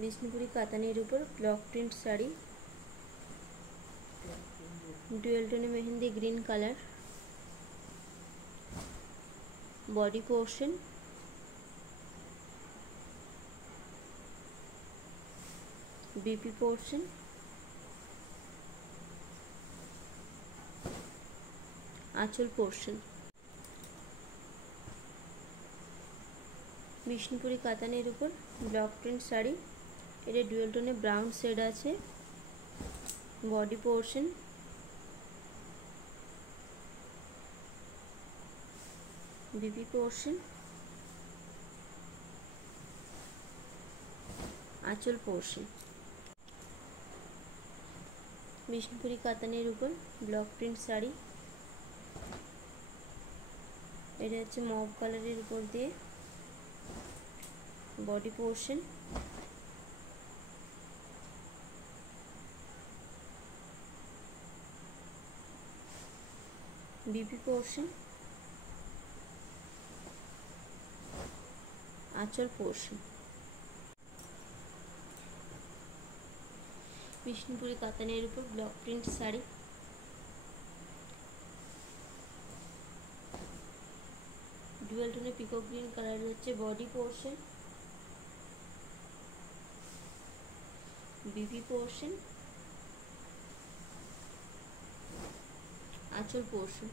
বিষ্ণুপুরি কাতানের উপর block print sari, dual টোনে mehndi green colour. Body portion, BP portion, আঁচল পোর্শন। বিষ্ণুপুরি কাতানের উপর ব্লক প্রিন্ট শাড়ি, এটা ডুয়েল টোনে ব্রাউন শেড আছে। বডি পোর্শন, বিপি পোর্শন, আঁচল পোর্শন। বিষ্ণুপুরি কাতানের উপর ব্লক প্রিন্ট শাড়ি, এটা হচ্ছে মভ কালারের উপর দিয়ে। বডি পোর্শন, বিপি পোর্শন, আঁচল পোর্শন। বিষ্ণুপুরি কাতানের উপর ব্লক প্রিন্ট শাড়ি, ডুয়েল টোনে পিকক গ্রিন কালার হচ্ছে বডি পোর্শন, বিপি পোর্শন, আঁচল পোর্শন।